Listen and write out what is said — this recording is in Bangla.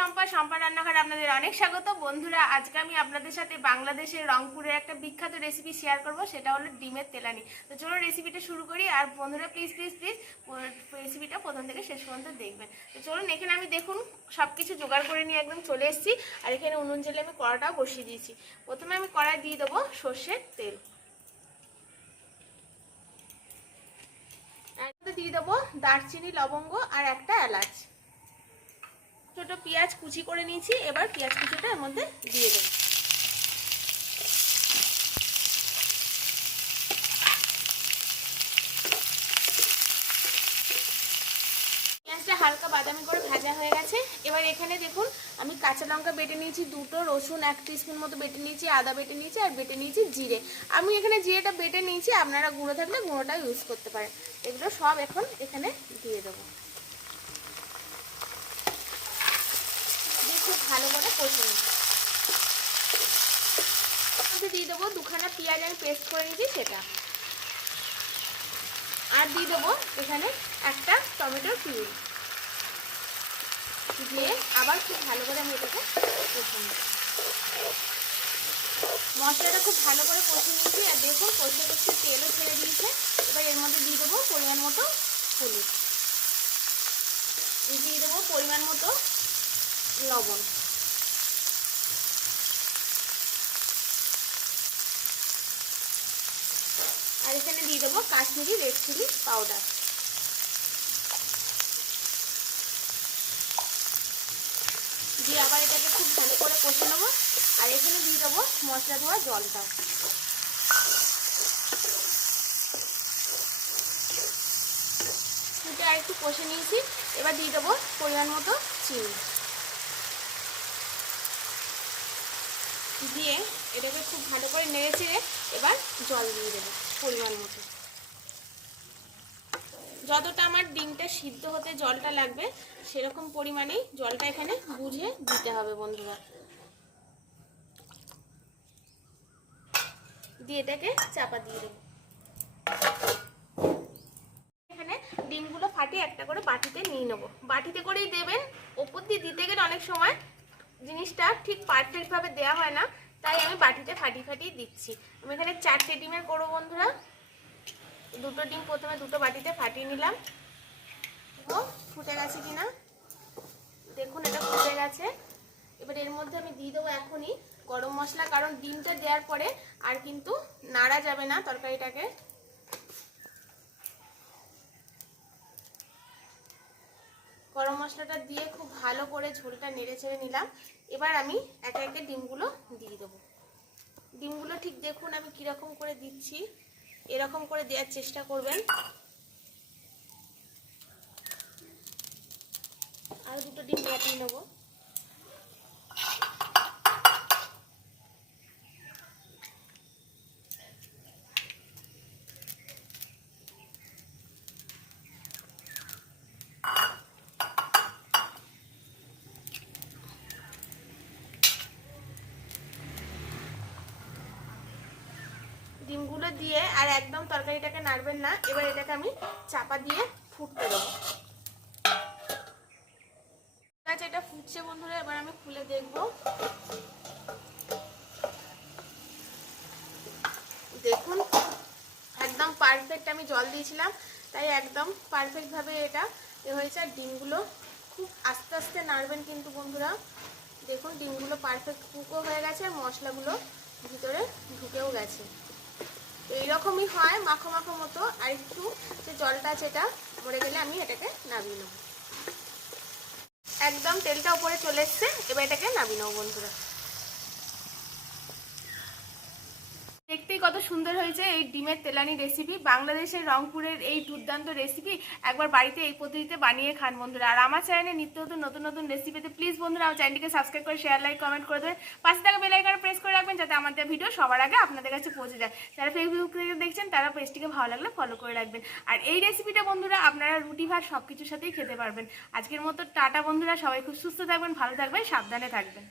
শম্পা শম্পা রান্নাঘরে আপনাদের অনেক স্বাগত। বন্ধুরা, আজকে আমি আপনাদের সাথে বাংলাদেশের রংপুরের একটা বিখ্যাত রেসিপি শেয়ার করব, সেটা হলো ডিমের তেলানি। তো চলো রেসিপিটা শুরু করি, আর বন্ধুরা প্লিজ প্লিজ প্লিজ রেসিপিটা প্রথম থেকে শেষ পর্যন্ত দেখবেন। তো চলুন, এখানে আমি দেখুন সব কিছু জোগাড় করে নিয়ে একদম চলে এসেছি, আর এখানে উনুন জেলে আমি কড়াটাও বসিয়ে দিয়েছি। প্রথমে আমি কড়াই দিয়ে দেবো সর্ষের তেল। দিয়ে দেবো দারচিনি, লবঙ্গ আর একটা এলাচ। ছোট পেঁয়াজ কুচি করে নিয়েছি, এবার পেঁয়াজ কুচিটা এর মধ্যে দিয়ে দেবো। পেঁয়াজটা হালকা বাদামি করে ভাজা হয়ে গেছে। এবার এখানে দেখুন, আমি কাঁচা লঙ্কা বেটে নিয়েছি দুটো, রসুন এক স্পুন মতো বেটে নিয়েছি, আদা বেটে নিয়েছি, আর বেটে নিয়েছি জিরে। আমি এখানে জিরেটা বেটে নিয়েছি, আপনারা গুঁড়ো থাকলে গুঁড়োটা ইউজ করতে পারেন। এগুলো সব এখন এখানে দিয়ে দেবো দিয়ে খুব ভালো করে কষে মধ্যে দিয়ে দেবো দুখানা পেঁয়াজ আমি পেস্ট করে নিয়েছি সেটা। আর দিয়ে দেবো এখানে একটা টমেটোর পিউরি দিয়ে আবার খুব ভালো করে আমি এটাকে কষে মশলাটা খুব ভালো করে কষে নিয়েছি আর দেখুন কষে কষে তেলও ছেড়ে দিয়েছে। এবার এর মধ্যে দিয়ে দেবো পরিমাণ মতো হলুদ। দিয়ে দেবো পরিমাণ মতো লবণ। আর এখানে দিয়ে দেবো কাশ্মীরি রেড চিলি পাউডার দিয়ে আবার এটাকে খুব ভালো করে কষে নেব। আর এখানে দিয়ে দেবো মশলা ধোয়া জলটা। এটা আর একটু কষে নিয়েছি। এবার দিয়ে দেবো পরিমাণ মতো চিনি। দিয়ে এটাকে খুব ভালো করে নেড়ে চেড়ে এবার জল দিয়ে দেবো পরিমাণ মতো। যতটা আমার ডিমটা সিদ্ধ হতে জলটা লাগবে, সেরকম পরিমাণেই জলটা এখানে বুঝে দিতে হবে বন্ধুরা। দিয়ে এটাকে চাপা দিয়ে দেবো। এখানে ডিমগুলো ফাটিয়ে একটা করে বাটিতে নিয়ে নেব। বাটিতে করেই দেবেন, ওপর দিয়ে দিতে গেলে অনেক সময় জিনিসটা ঠিক পারফেক্টভাবে দেওয়া হয় না, তাই আমি বাটিতে ফাটিয়ে ফাটিয়ে দিচ্ছি। আমি এখানে চারটে ডিমের করব বন্ধুরা, দুটো ডিম প্রথমে দুটো বাটিতে ফাটিয়ে নিলাম। ও ফুটে গেছে কিনা? দেখুন, এটা ফুটে গেছে। এবার এর মধ্যে আমি দিয়ে দেবো এখনই গরম মশলা, কারণ ডিমটা দেওয়ার পরে আর কিন্তু নাড়া যাবে না তরকারিটাকে। গরম মশলাটা দিয়ে খুব ভালো করে ঝোলটা নেড়ে ছেড়ে নিলাম। এবার আমি একে একে ডিমগুলো দিয়ে দেবো। ডিমগুলো ঠিক দেখুন আমি কীরকম করে দিচ্ছি। এরকম করে দেওয়ার চেষ্টা করবেন। আর দুটো ডিম দিয়ে নেব। ডিমগুলো দিয়ে আর একদম তরকারিটাকে নাড়বেন না, এবার এটাকে আমি চাপা দিয়ে ফুটতে দেবো। আচ্ছা এটা ফুটছে বন্ধুরা, এবার আমি খুলে দেখব। দেখুন, একদম পারফেক্ট আমি জল দিয়েছিলাম, তাই একদম পারফেক্টভাবে এটা এ হয়েছে, আর ডিমগুলো খুব আস্তে আস্তে নাড়বেন কিন্তু বন্ধুরা। দেখুন, ডিমগুলো পারফেক্ট কুকও হয়ে গেছে, আর মশলাগুলো ভিতরে ঢুকেও গেছে। এইরকমই হয়, মাখো মাখো মতো। আর একটু যে জলটা যেটা মরে গেলে আমি এটাকে নামিয়ে নেব। একদম তেলটা উপরে চলে এসছে, এবার এটাকে নামিয়ে নেব বন্ধুরা। দেখতেই কত সুন্দর হয়েছে এই ডিমের তেলানি রেসিপি বাংলাদেশের রংপুরের এই দুর্দান্ত রেসিপি একবার বাড়িতে এই পদ্ধতিতে বানিয়ে খান বন্ধুরা। আর আমার চ্যানেলে নিত্য নতুন নতুন নতুন রেসিপিতে প্লিজ বন্ধুরা আমার চ্যানেলটিকে সাবস্ক্রাইব করে শেয়ার লাইক কমেন্ট করে দেবেন। পাশে থাকা বেল আইকনে প্রেস করে রাখবেন যাতে আমাদের ভিডিও সবার আগে আপনাদের কাছে পৌঁছে যায়। যারা ফেসবুক থেকে দেখছেন, তারা পেজটিকে ভালো লাগলে ফলো করে রাখবেন। আর এই রেসিপিটা বন্ধুরা আপনারা রুটি, ভাত সব কিছুর সাথেই খেতে পারবেন। আজকের মতো টাটা বন্ধুরা, সবাই খুব সুস্থ থাকবেন, ভালো থাকবেন, সাবধানে থাকবেন।